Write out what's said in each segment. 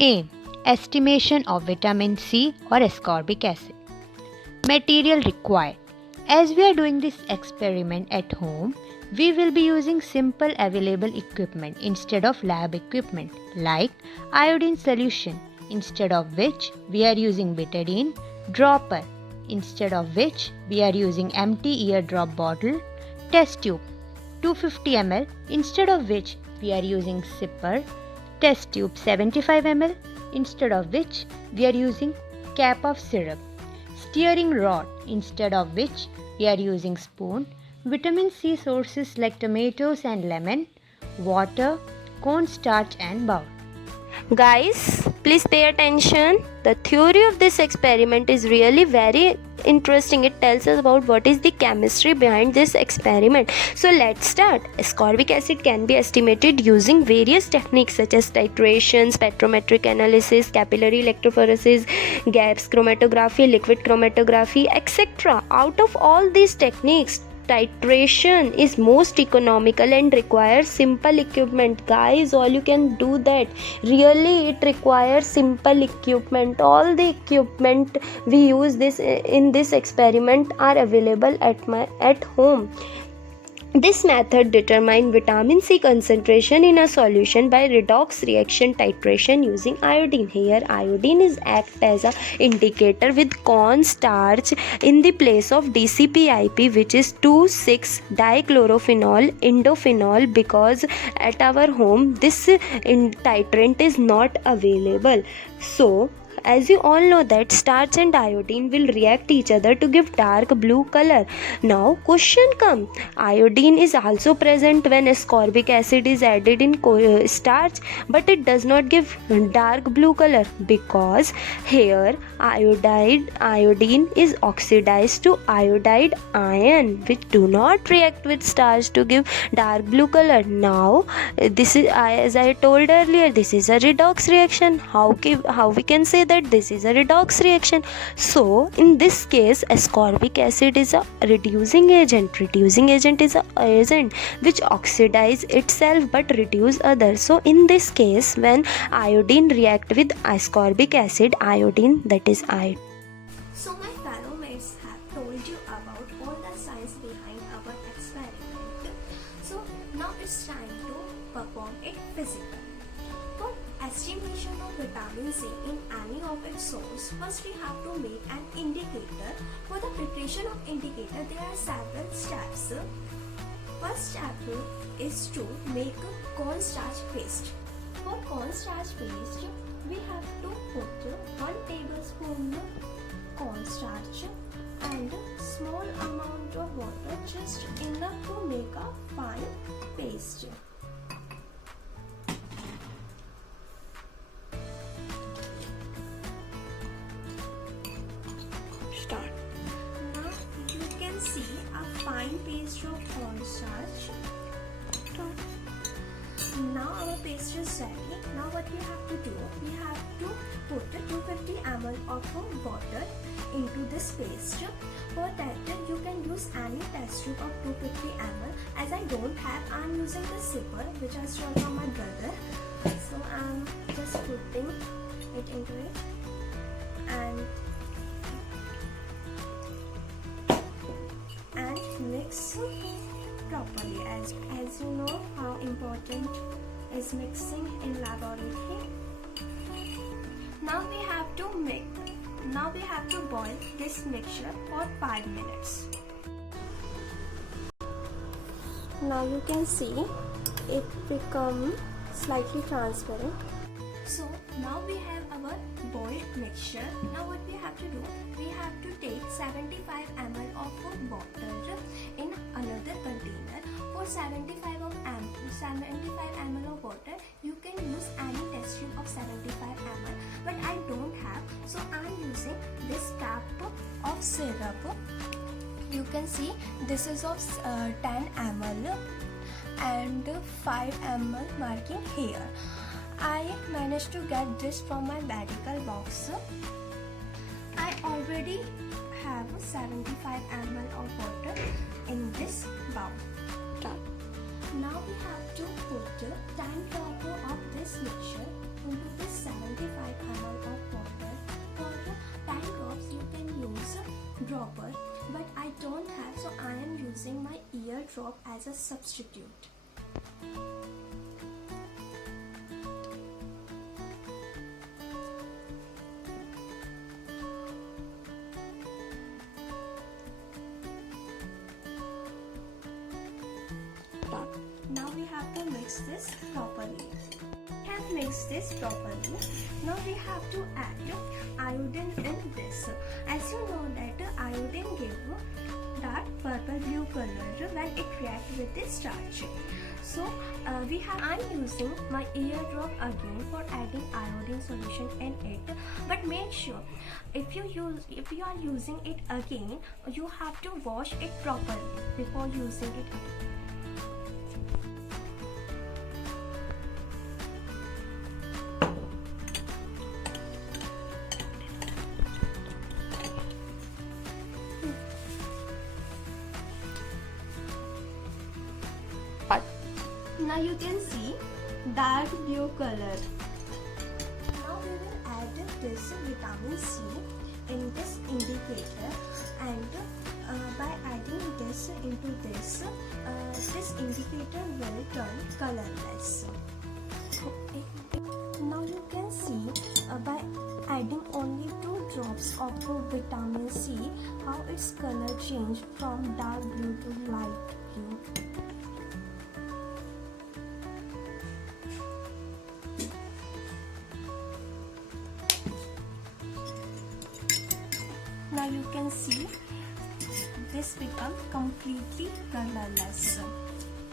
Aim: estimation of vitamin C or ascorbic acid. Material required: as we are doing this experiment at home, we will be using simple available equipment instead of lab equipment, like iodine solution, instead of which we are using betadine, dropper, instead of which we are using empty eardrop bottle, test tube, 250 ml, instead of which we are using sipper, test tube 75 ml, instead of which we are using cap of syrup, steering rod, instead of which we are using spoon, vitamin C sources like tomatoes and lemon, water, cornstarch and bowl. Guys, please pay attention. The theory of this experiment is really very interesting. It tells us about what is the chemistry behind this experiment. So let's start. Ascorbic acid can be estimated using various techniques such as titration, spectrometric analysis, capillary electrophoresis, gas chromatography, liquid chromatography, etc. Out of all these techniques, titration is most economical and requires simple equipment. Guys, all you can do that. Really, it requires simple equipment. All the equipment we use this in this experiment are available at home. This method determines vitamin C concentration in a solution by redox reaction titration using iodine. Here, iodine is act as a indicator with cornstarch in the place of DCPIP, which is 2,6-dichlorophenol indophenol, because at our home this titrant is not available. So, as you all know that starch and iodine will react each other to give dark blue color. Now question come, iodine is also present when ascorbic acid is added in starch, but it does not give dark blue color because here iodine is oxidized to iodide ion, which do not react with starch to give dark blue color. Now this is, as I told earlier, this is a redox reaction. How we can say that this is a redox reaction? So in this case, ascorbic acid is a reducing agent. Reducing agent is a agent which oxidize itself but reduce others. So in this case, when iodine react with ascorbic acid, iodine, that is iodine. So my fellow mates have told you about all the science behind our experiment. So now it's time to perform it physically. For estimation of vitamin C in any of its source, first we have to make an indicator. For the preparation of indicator, there are several steps. First step is to make a cornstarch paste. For cornstarch paste, we have to put 1 tablespoon cornstarch and small amount of water, just enough to make a fine paste. Start. Now you can see a fine paste of cornstarch. Now our paste is ready. Now what we have to do, we have to put 250 ml of water into this paste. For that you can use any test tube of 250 ml. As I don't have, I am using the sipper which I stole from my brother. So I am just putting it into it and mix properly. As you know how important is mixing in laboratory. Now we have to boil this mixture for 5 minutes. Now you can see it become slightly transparent. So now we have our boiled mixture. Now what we have to do, we have to take 75 ml of water in another container. For 75 ml of water, you can use any test tube of 75 ml, but I don't have, so I am using this cap of syrup. You can see this is of 10 ml and 5 ml marking here. I managed to get this from my medical box. I already have 75 ml of water in this bowl. Now we have to put 10 drops of this mixture into this 75 using my ear drop as a substitute. Now we have to mix this properly. We have mixed this properly. Now we have to add iodine in this. As you know that iodine gives dark purple blue color when it reacts with this starch. So I'm using my ear drop again for adding iodine solution in it. But make sure if you are using it again, you have to wash it properly before using it again. Now you can see dark blue color. Now we will add this vitamin C in this indicator, and by adding this into this, this indicator will turn colorless. Now you can see by adding only 2 drops of vitamin C how its color changed from dark blue to light blue. Now you can see this become completely colorless.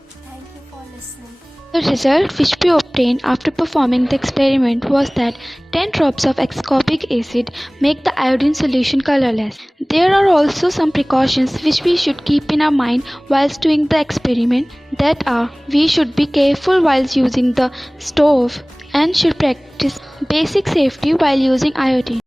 Thank you for listening. The result which we obtained after performing the experiment was that 10 drops of ascorbic acid make the iodine solution colorless. There are also some precautions which we should keep in our mind whilst doing the experiment. That are, we should be careful whilst using the stove and should practice basic safety while using iodine.